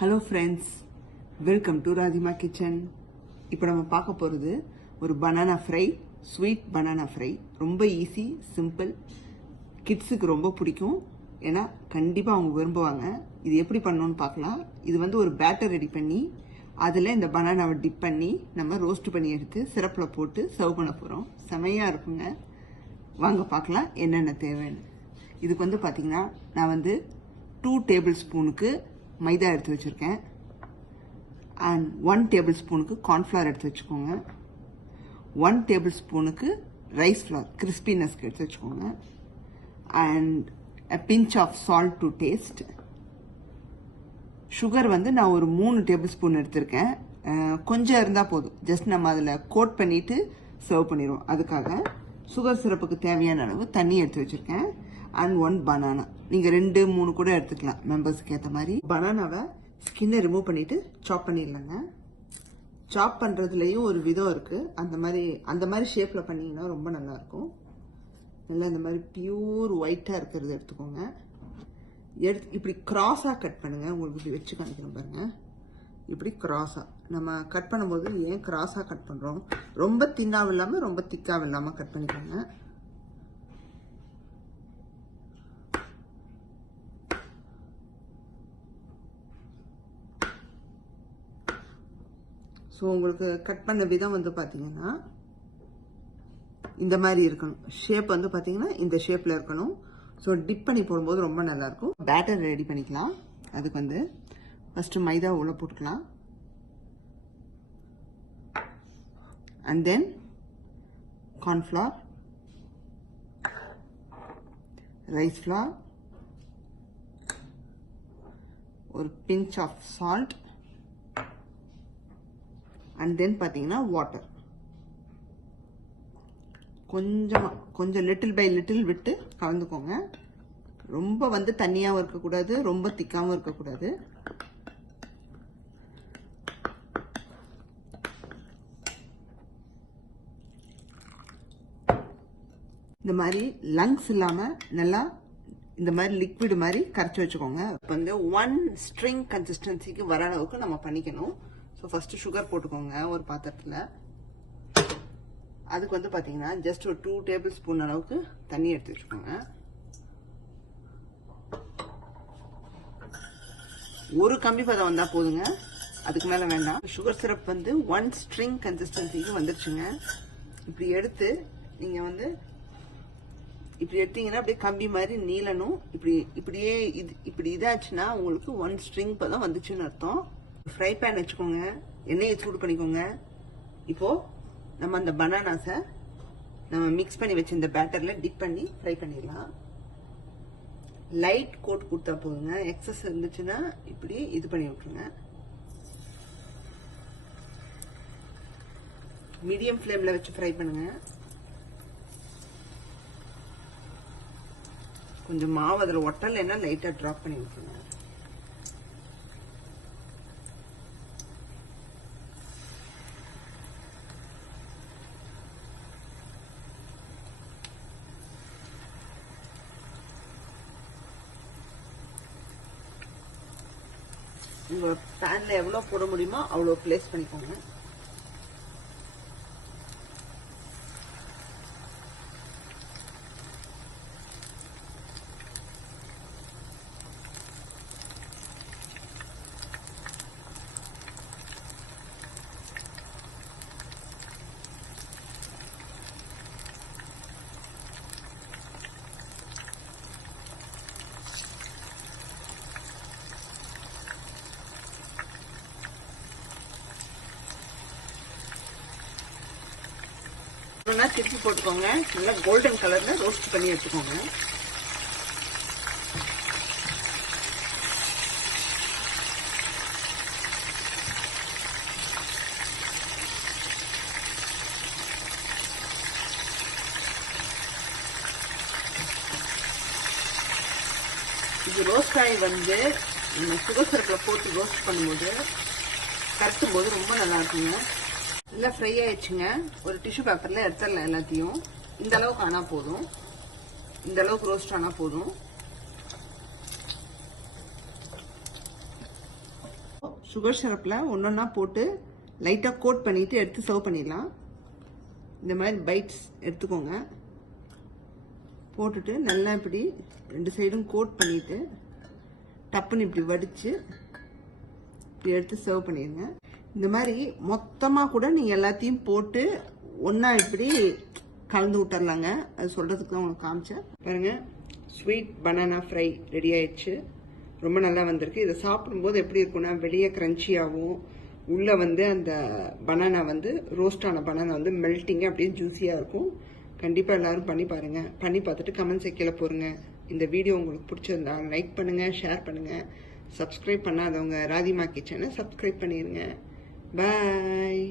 Hello friends, welcome to Radhima kitchen. இப்போ நம்ம பார்க்க போகிறது ஒரு banana fry, sweet banana fry. ரொம்ப ஈஸி, சிம்பிள், கிட்ஸுக்கு ரொம்ப பிடிக்கும். ஏன்னா கண்டிப்பாக அவங்க விரும்புவாங்க. இது எப்படி பண்ணணும்னு பார்க்கலாம். இது ஒரு பேட்டர் ரெடி பண்ணி அதில் இந்த பனானாவை டிப் பண்ணி நம்ம ரோஸ்ட் பண்ணி எடுத்து சிரப்பில் போட்டு சர்வ் பண்ண போகிறோம். செமையாக இருக்குங்க. வாங்க பார்க்கலாம் என்னென்ன தேவைன்னு. இதுக்கு பார்த்தீங்கன்னா நான் 2 டேபிள் ஸ்பூனுக்கு மைதா எடுத்து வச்சுருக்கேன். அண்ட் 1 டேபிள் ஸ்பூனுக்கு கார்ன்ஃப்ளவர் எடுத்து வச்சுக்கோங்க. 1 டேபிள் ஸ்பூனுக்கு ரைஸ் ஃப்ளவர் கிறிஸ்பினஸ்க்கு எடுத்து வச்சுக்கோங்க. And a pinch of salt to taste. Sugar நான் ஒரு 3 டேபிள் ஸ்பூன் எடுத்திருக்கேன். கொஞ்சம் இருந்தால் போதும். ஜஸ்ட் நம்ம அதில் கோட் பண்ணிவிட்டு சர்வ் பண்ணிடுவோம். அதுக்காக சுகர் சிரப்புக்கு தேவையான அளவு தண்ணி எடுத்து வச்சுருக்கேன். And 1 banana. நீங்கள் 2, 3 கூட எடுத்துக்கலாம், மெம்பர்ஸ்க்கு ஏற்ற மாதிரி. பனானாவை ஸ்கின்னை ரிமூவ் பண்ணிவிட்டு சாப் பண்ணிடலாங்க. சாப் பண்ணுறதுலேயும் ஒரு விதம் இருக்குது. அந்த மாதிரி ஷேப்பில் பண்ணிங்கன்னா ரொம்ப நல்லாயிருக்கும். நல்லா இந்த மாதிரி பியூர் ஒயிட்டாக இருக்கிறது எடுத்துக்கோங்க. இப்படி க்ராஸாக கட் பண்ணுங்கள். உங்களுக்கு இப்படி வச்சு காணிக்கிறேன் பாருங்கள். இப்படி க்ராஸாக நம்ம கட் பண்ணும்போது ஏன் க்ராஸாக கட் பண்ணுறோம், ரொம்ப தின்னாவும் இல்லாமல் ரொம்ப திக்காவும் இல்லாமல் கட் பண்ணிக்கோங்க. ஸோ உங்களுக்கு கட் பண்ண விதம் பார்த்தீங்கன்னா இந்த மாதிரி இருக்கணும். ஷேப் பார்த்தீங்கன்னா இந்த ஷேப்பில் இருக்கணும். ஸோ டிப் பண்ணி போடும்போது ரொம்ப நல்லாயிருக்கும். பேட்டர் ரெடி பண்ணிக்கலாம். அதுக்கு ஃபஸ்ட்டு மைதா உள்ள போட்டுக்கலாம். And then cornflour, rice flour, ஒரு pinch of salt, and then பார்த்தீங்கன்னா வாட்டர். கொஞ்சம் லிட்டில் பை லிட்டில் விட்டு கலந்துக்கோங்க. ரொம்ப தண்ணியாகவும் இருக்கக்கூடாது, ரொம்ப திக்காகவும் இருக்கக்கூடாது. இந்த மாதிரி லங்ஸ் இல்லாமல் நல்லா இந்த மாதிரி லிக்விட் மாதிரி கரைச்சி வச்சுக்கோங்க. இப்போ 1 ஸ்ட்ரிங் கன்சிஸ்டன்சிக்கு வர அளவுக்கு நம்ம பண்ணிக்கணும். ஸோ ஃபஸ்ட்டு சுகர் போட்டுக்கோங்க ஒரு பாத்திரத்தில். அதுக்கு பார்த்தீங்கன்னா ஜஸ்ட் ஒரு 2 டேபிள் ஸ்பூன் அளவுக்கு தண்ணி எடுத்து வச்சுக்கோங்க. ஒரு கம்பி பதம் வந்தால் போதுங்க, அதுக்கு மேலே வேண்டாம். சுகர் சிரப் 1 ஸ்ட்ரிங் கன்சிஸ்டன்சிக்கு வந்துருச்சுங்க. இப்படி எடுத்து நீங்கள் இப்படி எடுத்தீங்கன்னா அப்படியே கம்பி மாதிரி நீளணும். இப்படியே இப்படி இதாச்சுன்னா உங்களுக்கு 1 ஸ்ட்ரிங் பதம் வந்துச்சுன்னு அர்த்தம். ஃப்ரை பேன் வச்சுக்கோங்க. எண்ணெயை சூடு பண்ணிக்கோங்க. இப்போது நம்ம அந்த பனானாஸை நம்ம மிக்ஸ் பண்ணி வச்சு இந்த பேட்டரில் டிப் பண்ணி ஃப்ரை பண்ணிடலாம். லைட் கோட் கொடுத்தா போதுங்க. எக்ஸஸ் இருந்துச்சுன்னா இப்படி இது பண்ணி விட்டுருங்க. மீடியம் ஃப்ளேமில் வச்சு ஃப்ரை பண்ணுங்க. கொஞ்சம் மாவு அதில் ஒட்டலைன்னா லைட்டாக ட்ராப் பண்ணி விட்டுருங்க. உங்கள் பேனில் எவ்வளோ போட முடியுமோ அவ்வளோ ப்ளேஸ் பண்ணிக்கோங்க. திருப்பி போட்டுக்கோங்க. நல்லா கோல்டன் கலர்ல ரோஸ்ட் பண்ணி எடுத்துக்கோங்க. இது ரோஸ்ட் ஆகி நம்ம சுகர் சிரப்பில் போட்டு ரோஸ்ட் பண்ணும்போது கட்டும்போது ரொம்ப நல்லா இருக்குங்க. நல்லா ஃப்ரை ஆயிடுச்சுங்க. ஒரு டிஷ்யூ பேப்பரில் எடுத்துடலாம் எல்லாத்தையும். இந்த அளவுக்கு ஆனால் போதும். இந்த அளவுக்கு ரோஸ்ட் ஆனால் போதும். சுகர் சிரப்பில் ஒன்றொன்னா போட்டு லைட்டாக கோட் பண்ணிவிட்டு எடுத்து சர்வ் பண்ணிடலாம். இந்த மாதிரி பைட்ஸ் எடுத்துக்கோங்க. போட்டுட்டு நல்லா இப்படி 2 சைடும் கோட் பண்ணிவிட்டு டப்புன்னு இப்படி வடித்து இப்படி எடுத்து சர்வ் பண்ணிடுங்க. இந்த மாதிரி மொத்தமாக கூட நீங்கள் எல்லாத்தையும் போட்டு ஒன்றா இப்படி கலந்து விட்டுறலாங்க. அது சொல்கிறதுக்கு தான் உங்களுக்கு காமிச்சேன். பாருங்கள், ஸ்வீட் பனானா ஃப்ரை ரெடி ஆயிடுச்சு. ரொம்ப நல்லா வந்திருக்கு. இதை சாப்பிடும்போது எப்படி இருக்குன்னா, வெளியே க்ரன்ச்சியாகவும் உள்ளே வந்து அந்த பனானா வந்து ரோஸ்டான பனானா வந்து மெல்ட்டிங்காக அப்படியே ஜூஸியாக இருக்கும். கண்டிப்பாக எல்லோரும் பண்ணி பாருங்கள். பண்ணி பார்த்துட்டு கமெண்ட் செக்ஷனில் போடுங்க. இந்த வீடியோ உங்களுக்கு பிடிச்சிருந்தா லைக் பண்ணுங்கள், ஷேர் பண்ணுங்கள். சப்ஸ்கிரைப் பண்ணாதவங்க ராதிமா கிச்சனை சப்ஸ்கிரைப் பண்ணிடுங்க. பாய்.